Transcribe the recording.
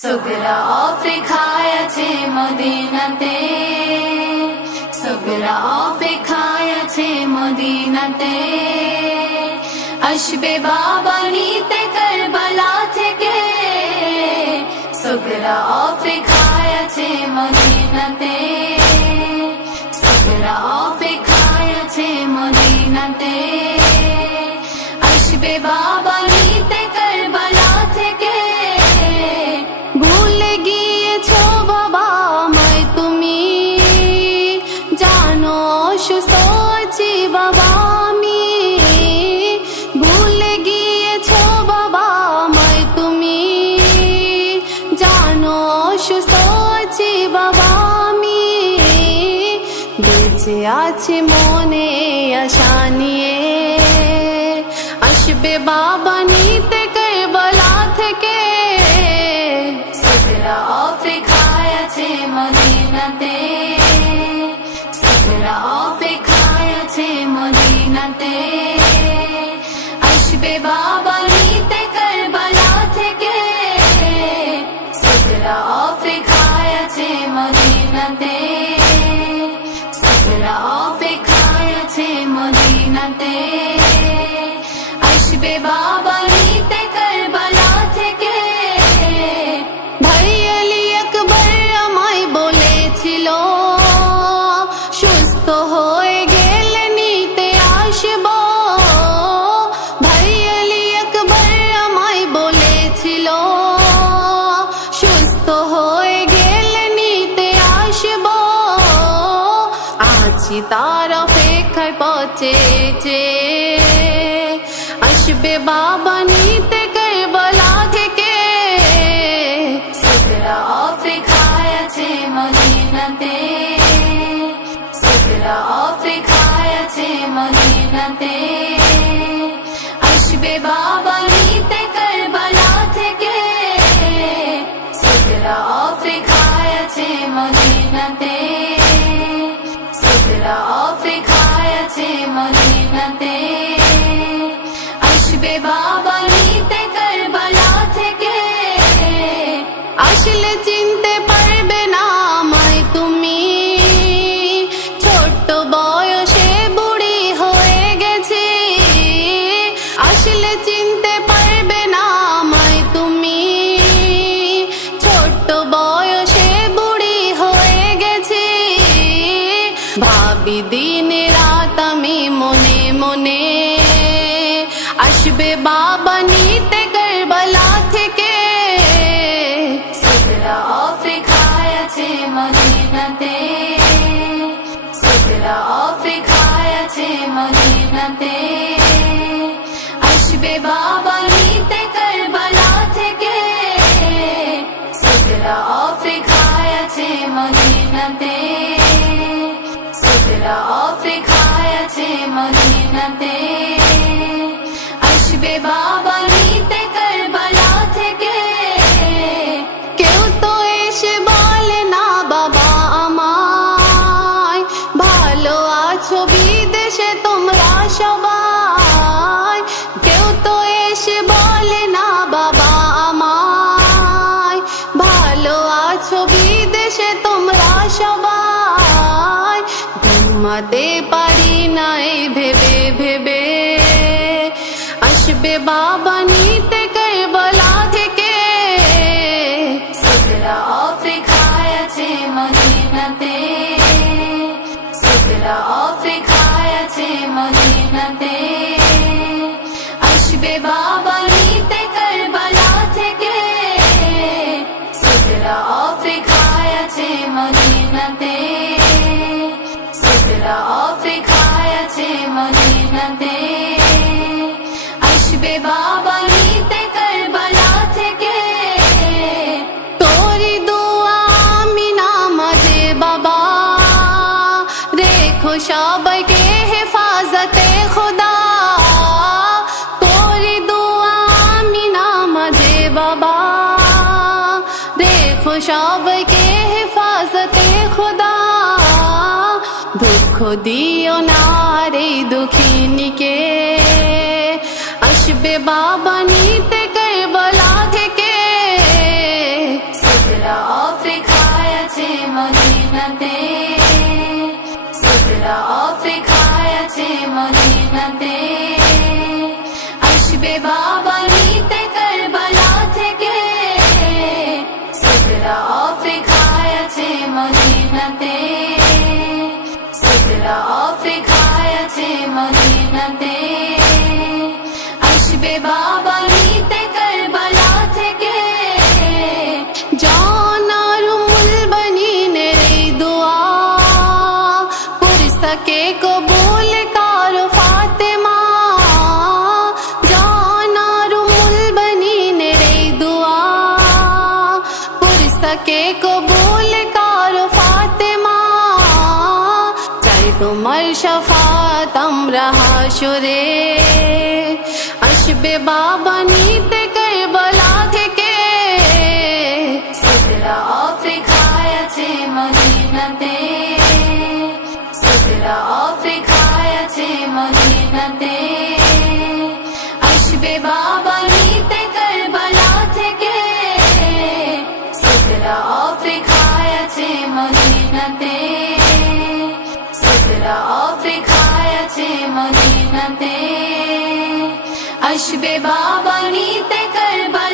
সুগরা অপেক্ষায় আছে মদিনাতে, সুগরা অপেক্ষায় আছে মদিনাতে। আসবে বাবা নিতে কারবালা থেকে, সুগরা অপেক্ষায় আছে মদিনাতে, সুগরা অপেক্ষায় আছে মদিনাতে। আসবে বাবা নিতে কারবালা থেকে। ভুলে গিয়েছো বাবা আমায় তুমি, জানো অসুস্থ আছি বাবা আমি। ভুলে গিয়েছো বাবা আমায় তুমি, জানো অসুস্থ আছি বাবা আমি। বেঁচে আছে মনে আশা নিয়ে, আসবে বাবা নিতে কারবালা থেকে। সুগরা অপেক্ষায় আছে মদিনাতে, সুগরা অপেক্ষায় আছে মদিনাতে। আসবে বাবা নিতে কারবালা থেকে, সুগরা অপেক্ষায় আছে মদিনাতে, সুগরা অপেক্ষায় আছে মদিনাতে। আসবে বাবা নিতে কারবালা থেকে। ভাই আলী আকবর আমায় বলেছিল, সুস্থ হয়ে গেলে নিতে আসবো। ভাই আলী আকবর আমায় বলেছিল, সুস্থ হয়ে গেলে নিতে আসবো। আছি তার অপেক্ষায় পচেছে, আসবে বাবা নিতে কারবালা থেকে। সুগরা অপেক্ষায় আছে মদিনাতে, সুগরা অপেক্ষায় আছে মদিনাতে। আসবে বাবা নিতে কারবালা থেকে, সুগরা অপেক্ষায় আছে মদিনাতে, সুগরা অপেক্ষায় আছে মদিনাতে। আসবে বাবা নিতে কারবালা থেকে। আসলে চিনতে পারবে না আমায় তুমি, ছোট্ট বয়সে বুড়ি হয়ে গেছি। আসলে চিনতে পারবে না আমায় তুমি, ছোট্ট বয়সে বুড়ি হয়ে গেছি। ভাবি দিন রাত আমি মনে মনে, আসবে বাবা নিতে কারবালা থেকে। সুগরা অপেক্ষায় আছে মদিনাতে, সুগরা অপেক্ষায় আছে মদিনাতে। আসবে বাবা নিতে কারবালা থেকে, সুগরা অপেক্ষায় আছে মদিনাতে, সুগরা অপেক্ষায় আছে মদিনাতে। আসবে বাবা নিতে কারবালা থেকে। কেউ তো এসে বলে না বাবা আমায়, ভালো আছো বিদেশে তোমরা সবাই। কেউ তো এসে বলে না বাবা আমায়, ভালো আছো বিদেশে তোমরা সবাই। ঘুমাতে পারি না এই ভেবে ভেবে, আসবে বাবা নিতে কারবালা থেকে। সুগরা অপেক্ষায় আছে মদিনাতে, সুগরা অপেক্ষায় আছে মদিনাতে। আসবে বাবা নিতে কারবালা থেকে, সুগরা অপেক্ষায় আছে মদিনাতে, সুগরা অপেক্ষায় আছে মদিনাতে। আসবে বাবা নিতে কারবালা থেকে। তোরি দোয়া আমি নামাজে বাবা, রেখো সবাইকে হেফাজতে খোদা। তোরি দোয়া আমি নামাজে বাবা, রেখো সবাইকে হেফাজতে খোদা। দুঃখ দিও না রে দুঃখিনীকে, আসবে বাবা নিতে কারবালা থেকে। তাকে কবুল করো ফাতেমা, চাই তোমার শাফাত আমরা হাসরে। আসবে বাবা নিতে কারবালা থেকে, সিদরা আফ্রিকায় আছে মদিনাতে, সিদরা আফ্রিকায় আছে মদিনাতে। আসবে বাবা নিতে কারবালা থেকে, সিদরা আফ্রিকায় আছে মদিনাতে, সিদরা আফ্রিকায় আছে মদিনাতে। আসবে বাবা নিতে কারবালা